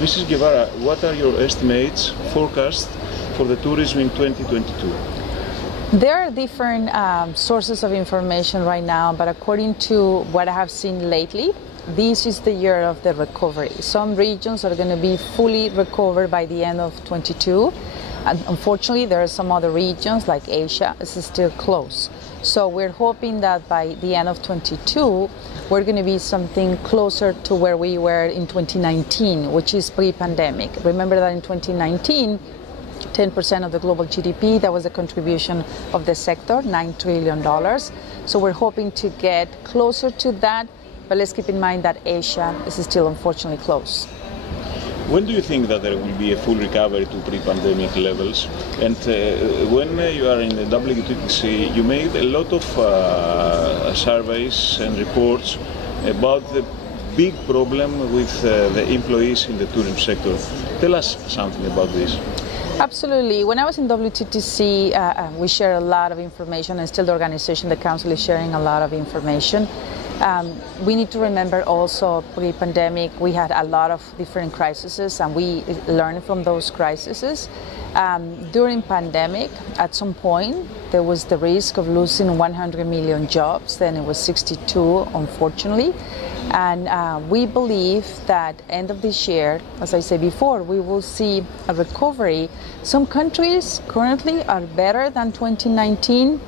Mrs. Guevara, what are your estimates, forecasts for the tourism in 2022? There are different sources of information right now, but according to what I have seen lately, this is the year of the recovery. Some regions are going to be fully recovered by the end of 2022. And unfortunately, there are some other regions like Asia is still closed. So we're hoping that by the end of 2022, we're going to be something closer to where we were in 2019, which is pre-pandemic. Remember that in 2019, 10% of the global GDP, that was the contribution of the sector, $9 trillion. So we're hoping to get closer to that, but let's keep in mind that Asia is still unfortunately closed. When do you think that there will be a full recovery to pre-pandemic levels? And when you are in the WTTC, you made a lot of surveys and reports about the big problem with the employees in the tourism sector. Tell us something about this. Absolutely. When I was in WTTC, we shared a lot of information, and still the organization, the council, is sharing a lot of information. We need to remember also pre-pandemic, we had a lot of different crises, and we learned from those crises. During pandemic, at some point, there was the risk of losing 100 million jobs. Then it was 62, unfortunately. And we believe that end of this year, as I said before, we will see a recovery. Some countries currently are better than 2019.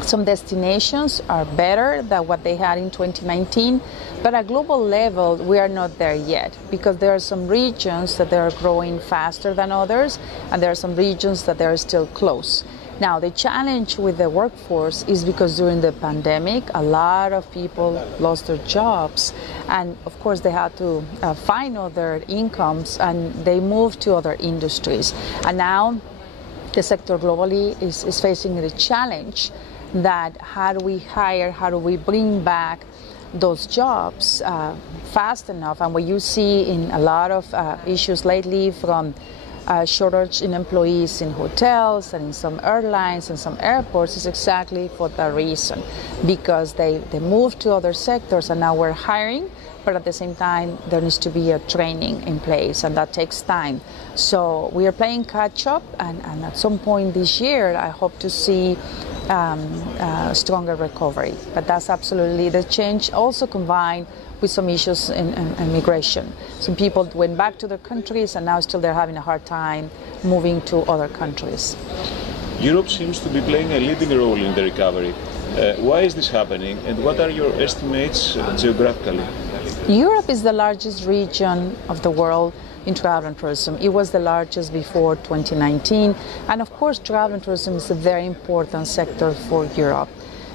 Some destinations are better than what they had in 2019. But at global level, we are not there yet, because there are some regions that they are growing faster than others, and there are some regions that they are still close. Now, the challenge with the workforce is because during the pandemic, a lot of people lost their jobs. And of course, they had to find other incomes, and they moved to other industries. And now the sector globally is facing the challenge that how do we hire, how do we bring back those jobs fast enough. And what you see in a lot of issues lately, from shortage in employees in hotels and in some airlines and some airports, is exactly for that reason, because they moved to other sectors, and now we're hiring, but at the same time there needs to be a training in place, and that takes time. So we are playing catch up, and at some point this year I hope to see stronger recovery. But that's absolutely the change, also combined with some issues in migration. Some people went back to their countries, and now still they're having a hard time moving to other countries. Europe seems to be playing a leading role in the recovery. Why is this happening, and what are your estimates geographically? Europe is the largest region of the world in travel and tourism. It was the largest before 2019, and of course travel and tourism is a very important sector for Europe.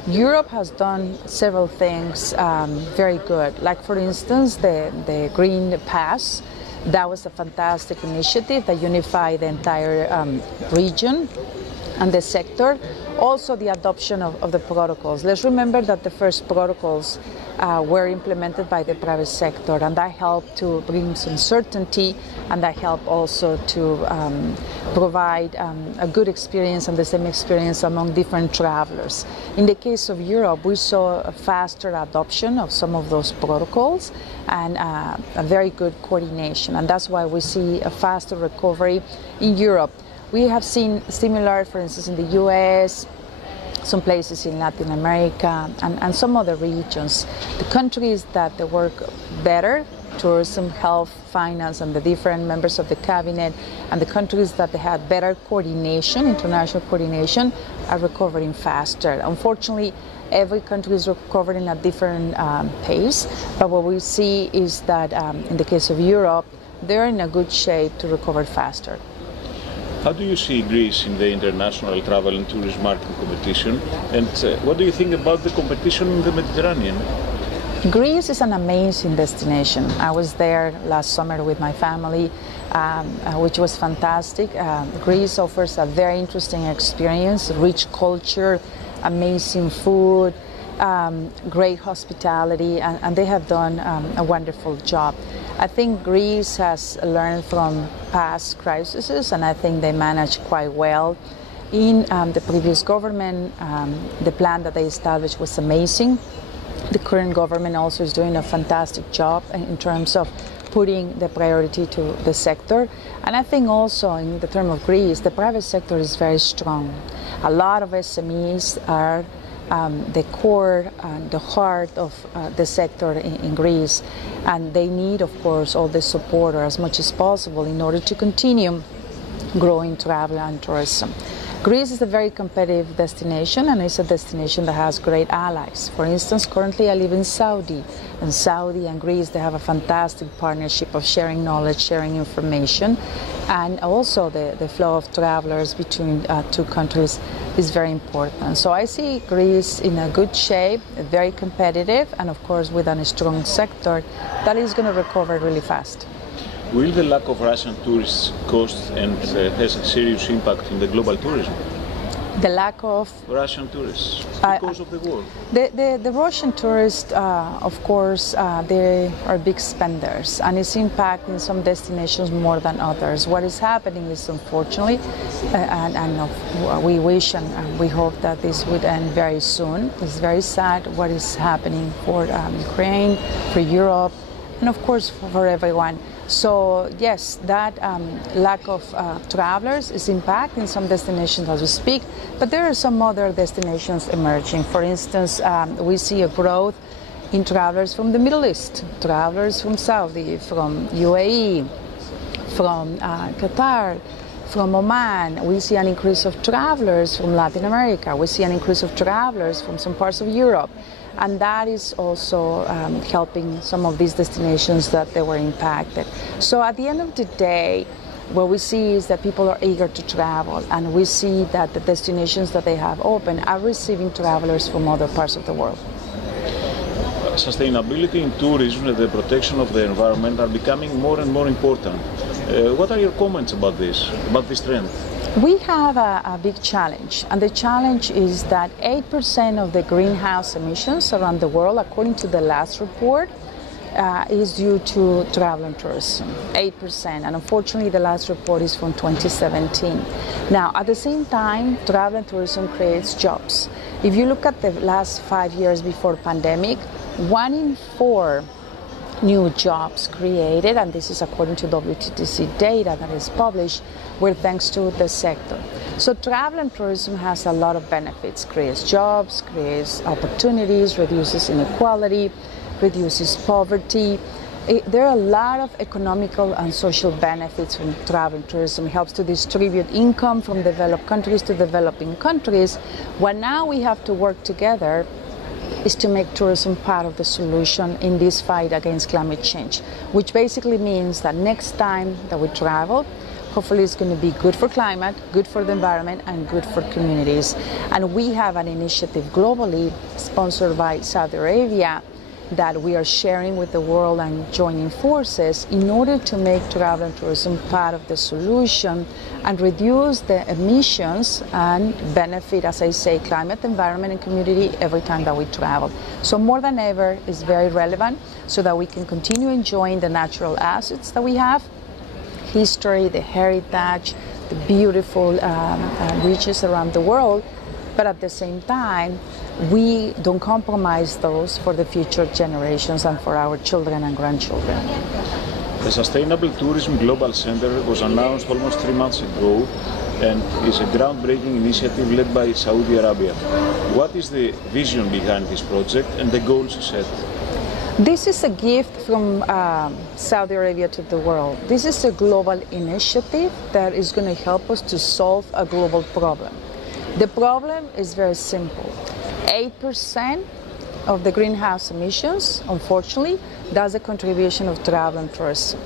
Europe has done several things very good, like for instance the Green Pass. That was a fantastic initiative that unified the entire region and the sector. Also the adoption of the protocols. Let's remember that the first protocols were implemented by the private sector, and that helped to bring some certainty, and that helped also to provide a good experience and the same experience among different travelers. In the case of Europe, we saw a faster adoption of some of those protocols and a very good coordination, and that's why we see a faster recovery in Europe. We have seen similar, for instance, in the US, some places in Latin America, and some other regions. The countries that they work better, tourism, health, finance, and the different members of the cabinet, and the countries that they had better coordination, international coordination, are recovering faster. Unfortunately, every country is recovering at different pace, but what we see is that in the case of Europe, they're in a good shape to recover faster. How do you see Greece in the international travel and tourism marketing competition, and what do you think about the competition in the Mediterranean? Greece is an amazing destination. I was there last summer with my family, which was fantastic. Greece offers a very interesting experience, rich culture, amazing food, great hospitality, and they have done a wonderful job. I think Greece has learned from past crises, and I think they managed quite well. In the previous government, the plan that they established was amazing. The current government also is doing a fantastic job in terms of putting the priority to the sector. And I think also in the term of Greece, the private sector is very strong. A lot of SMEs are the core and the heart of the sector in Greece, and they need, of course, all the support or as much as possible in order to continue growing travel and tourism. Greece is a very competitive destination, and it's a destination that has great allies. For instance, currently I live in Saudi, and Saudi and Greece, they have a fantastic partnership of sharing knowledge, sharing information, and also the flow of travelers between two countries is very important. So I see Greece in a good shape, very competitive, and of course with a strong sector that is going to recover really fast. Will the lack of Russian tourists cost and has a serious impact in the global tourism? The lack of Russian tourists because of the war? The Russian tourists, of course, they are big spenders, and it's impacting some destinations more than others. What is happening is, unfortunately, and we wish and we hope that this would end very soon. It's very sad what is happening for Ukraine, for Europe, and of course for everyone. So yes, that lack of travelers is impacting some destinations as we speak, but there are some other destinations emerging. For instance, we see a growth in travelers from the Middle East, travelers from Saudi, from UAE, from Qatar, from Oman. We see an increase of travelers from Latin America. We see an increase of travelers from some parts of Europe. And that is also helping some of these destinations that they were impacted. So at the end of the day, what we see is that people are eager to travel, and we see that the destinations that they have open are receiving travelers from other parts of the world. Sustainability in tourism and the protection of the environment are becoming more and more important. What are your comments about this trend? We have a big challenge, and the challenge is that 8% of the greenhouse emissions around the world, according to the last report, is due to travel and tourism, 8%, and unfortunately the last report is from 2017. Now, at the same time, travel and tourism creates jobs. If you look at the last 5 years before pandemic, 1 in 4 new jobs created, and this is according to WTTC data that is published, were thanks to the sector. So travel and tourism has a lot of benefits, creates jobs, creates opportunities, reduces inequality, reduces poverty. There are a lot of economical and social benefits from travel and tourism. It helps to distribute income from developed countries to developing countries. What now we have to work together is to make tourism part of the solution in this fight against climate change, which basically means that next time that we travel, hopefully it's going to be good for climate, good for the environment, and good for communities. And we have an initiative globally sponsored by Saudi Arabia that we are sharing with the world and joining forces in order to make travel and tourism part of the solution and reduce the emissions and benefit, as I say, climate, environment, and community every time that we travel. So more than ever is very relevant so that we can continue enjoying the natural assets that we have, history, the heritage, the beautiful beaches around the world, but at the same time, we don't compromise those for the future generations and for our children and grandchildren. The Sustainable Tourism Global Center was announced almost 3 months ago and is a groundbreaking initiative led by Saudi Arabia. What is the vision behind this project and the goals set? This is a gift from Saudi Arabia to the world. This is a global initiative that is going to help us to solve a global problem. The problem is very simple. 8% of the greenhouse emissions, unfortunately, that's a contribution of travel and tourism.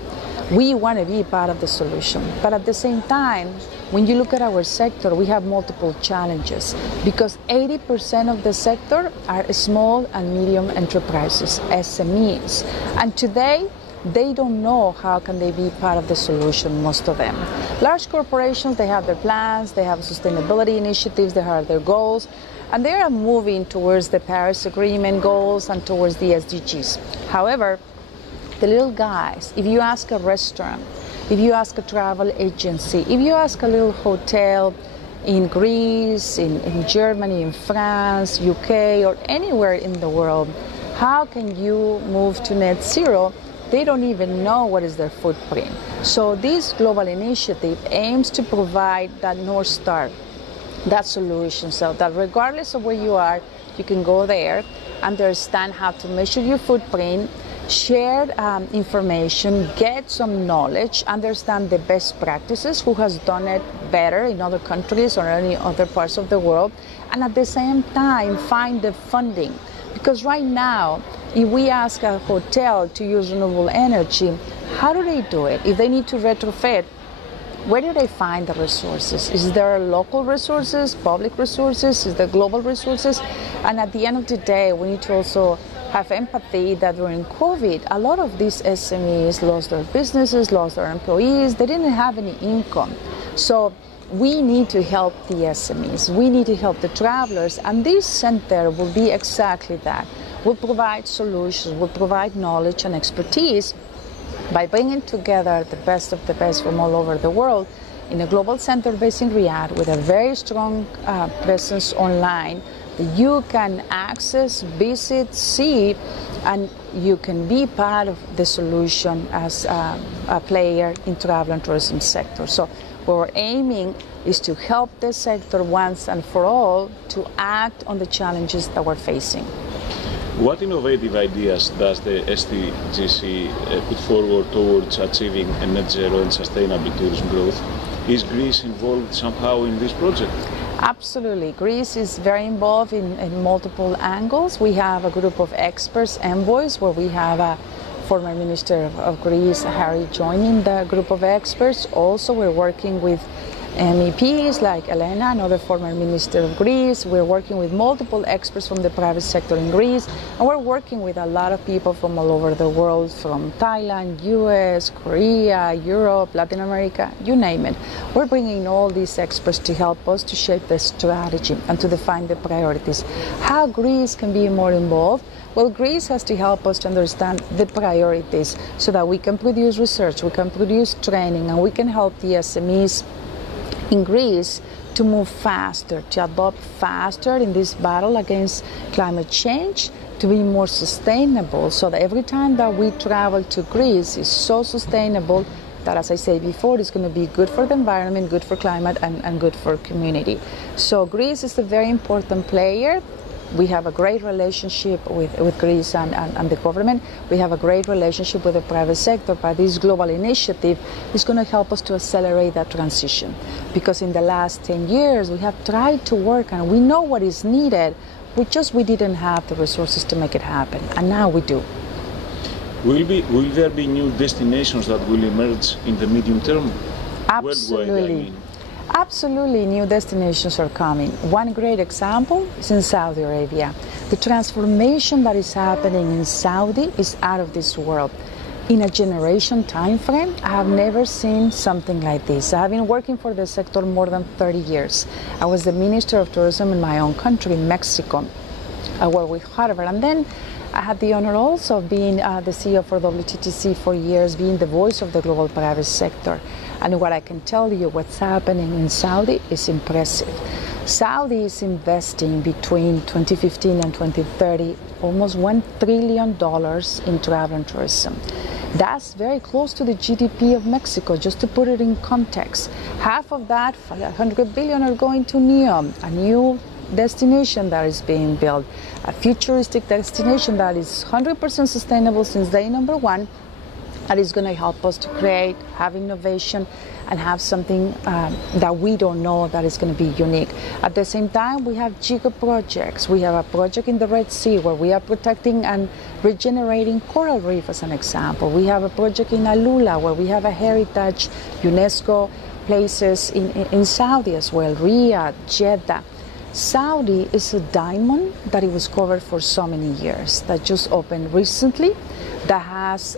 We want to be part of the solution, but at the same time, when you look at our sector, we have multiple challenges because 80% of the sector are small and medium enterprises, SMEs, and today they don't know how can they be part of the solution, most of them. Large corporations, they have their plans, they have sustainability initiatives, they have their goals, and they are moving towards the Paris Agreement goals and towards the SDGs. However, the little guys, if you ask a restaurant, if you ask a travel agency, if you ask a little hotel in Greece, in Germany, in France, UK, or anywhere in the world, how can you move to net zero? they don't even know what is their footprint. So this global initiative aims to provide that North Star, that solution, so that regardless of where you are, you can go there, understand how to measure your footprint, share information, get some knowledge, understand the best practices, who has done it better in other countries or any other parts of the world, and at the same time find the funding. Because right now, if we ask a hotel to use renewable energy, how do they do it? If they need to retrofit, where do they find the resources? Is there local resources, public resources? Is there global resources? And at the end of the day, we need to also have empathy that during COVID, a lot of these SMEs lost their businesses, lost their employees, they didn't have any income. So we need to help the SMEs, we need to help the travelers, and this center will be exactly that. We'll provide solutions, we'll provide knowledge and expertise by bringing together the best of the best from all over the world in a global center based in Riyadh with a very strong presence online that you can access, visit, see, and you can be part of the solution as a player in travel and tourism sector. So what we're aiming is to help the sector once and for all to act on the challenges that we're facing. What innovative ideas does the SDGC put forward towards achieving a net zero and sustainable tourism growth? Is Greece involved somehow in this project? Absolutely. Greece is very involved in multiple angles. We have a group of experts, envoys, where we have a former Minister of Greece, Harry, joining the group of experts. Also, we're working with MEPs like Elena, another former Minister of Greece. We're working with multiple experts from the private sector in Greece, and we're working with a lot of people from all over the world, from Thailand, US, Korea, Europe, Latin America, you name it. We're bringing all these experts to help us to shape the strategy and to define the priorities. How Greece can be more involved? Well, Greece has to help us to understand the priorities so that we can produce research, we can produce training, and we can help the SMEs in Greece to move faster, to adopt faster in this battle against climate change, to be more sustainable, so that every time that we travel to Greece is so sustainable that, as I said before, it's going to be good for the environment, good for climate, and good for community. So Greece is a very important player. We have a great relationship with Greece and the government. We have a great relationship with the private sector, but this global initiative is going to help us to accelerate that transition. Because in the last 10 years, we have tried to work and we know what is needed, we didn't have the resources to make it happen, and now we do. Will there be new destinations that will emerge in the medium term? Absolutely. Worldwide, I mean. Absolutely, new destinations are coming. One great example is in Saudi Arabia. The transformation that is happening in Saudi is out of this world. In a generation time frame, I have never seen something like this. I have been working for the sector more than 30 years. I was the Minister of Tourism in my own country, Mexico. I worked with Harvard, and then I had the honor also of being the CEO for WTTC for years, being the voice of the global private sector. And what I can tell you, what's happening in Saudi is impressive. Saudi is investing between 2015 and 2030 almost $1 trillion in travel and tourism. That's very close to the GDP of Mexico, just to put it in context. Half of that, 500 billion, are going to NEOM, a new destination that is being built, a futuristic destination that is 100% sustainable since day number one, that is going to help us to create, have innovation, and have something that we don't know that is going to be unique. At the same time, we have giga projects. We have a project in the Red Sea where we are protecting and regenerating coral reef, as an example. We have a project in Alula where we have a heritage UNESCO places in Saudi as well, Riyadh, Jeddah. Saudi is a diamond that it was covered for so many years, that just opened recently, that has,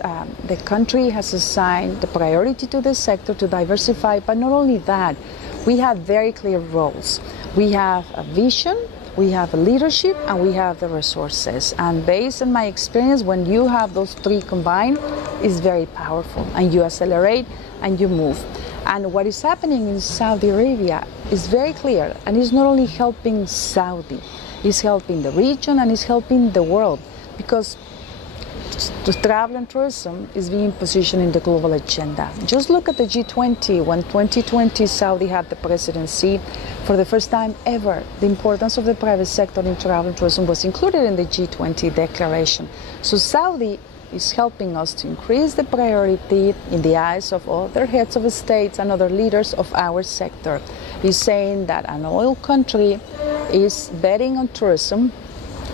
the country has assigned the priority to the sector to diversify, but not only that, we have very clear roles. We have a vision, we have a leadership, and we have the resources. And based on my experience, when you have those three combined, it's very powerful, and you accelerate and you move. And what is happening in Saudi Arabia is very clear, and it's not only helping Saudi, it's helping the region and it's helping the world, because Travel and tourism is being positioned in the global agenda. Just look at the G20. When 2020 Saudi had the presidency, for the first time ever, the importance of the private sector in travel and tourism was included in the G20 declaration. So Saudi is helping us to increase the priority in the eyes of other heads of states and other leaders of our sector. He's saying that an oil country is betting on tourism,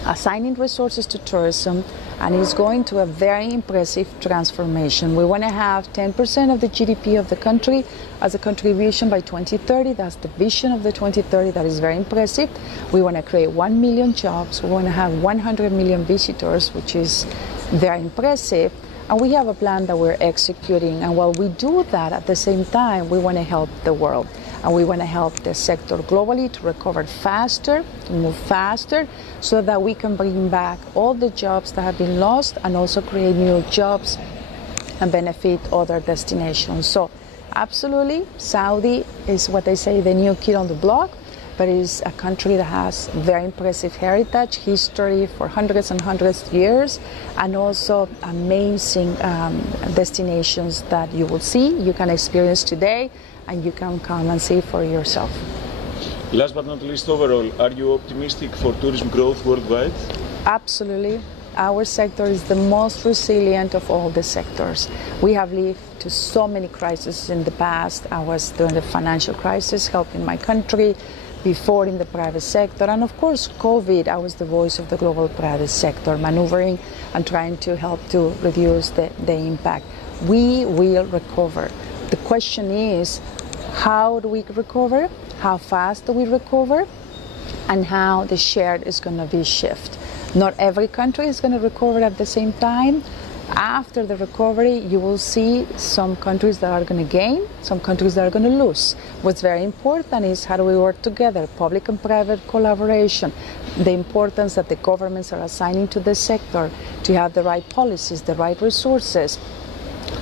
assigning resources to tourism, and is going to a very impressive transformation. We want to have 10% of the GDP of the country as a contribution by 2030. That's the vision of the 2030. That is very impressive. We want to create 1 million jobs. We want to have 100 million visitors, which is very impressive. And we have a plan that we're executing. And while we do that, at the same time, we want to help the world. And we want to help the sector globally to recover faster, to move faster, so that we can bring back all the jobs that have been lost and also create new jobs and benefit other destinations. So absolutely, Saudi is what they say the new kid on the block, but it is a country that has very impressive heritage, history for hundreds and hundreds of years, and also amazing destinations that you will see, you can experience today, and you can come and see for yourself. Last but not least, overall, are you optimistic for tourism growth worldwide? Absolutely. Our sector is the most resilient of all the sectors. We have lived to so many crises in the past. I was during the financial crisis helping my country, before in the private sector, and of course COVID, I was the voice of the global private sector, maneuvering and trying to help to reduce the impact. We will recover. The question is, how do we recover? How fast do we recover? And how the share is going to be shifted. Not every country is going to recover at the same time. After the recovery, you will see some countries that are going to gain, some countries that are going to lose. What's very important is how do we work together, public and private collaboration, the importance that the governments are assigning to the sector to have the right policies, the right resources,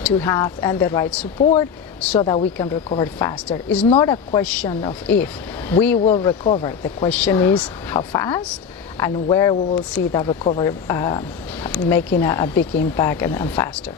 to have and the right support so that we can recover faster. It's not a question of if. We will recover. The question is how fast and where we will see that recovery making a big impact and faster.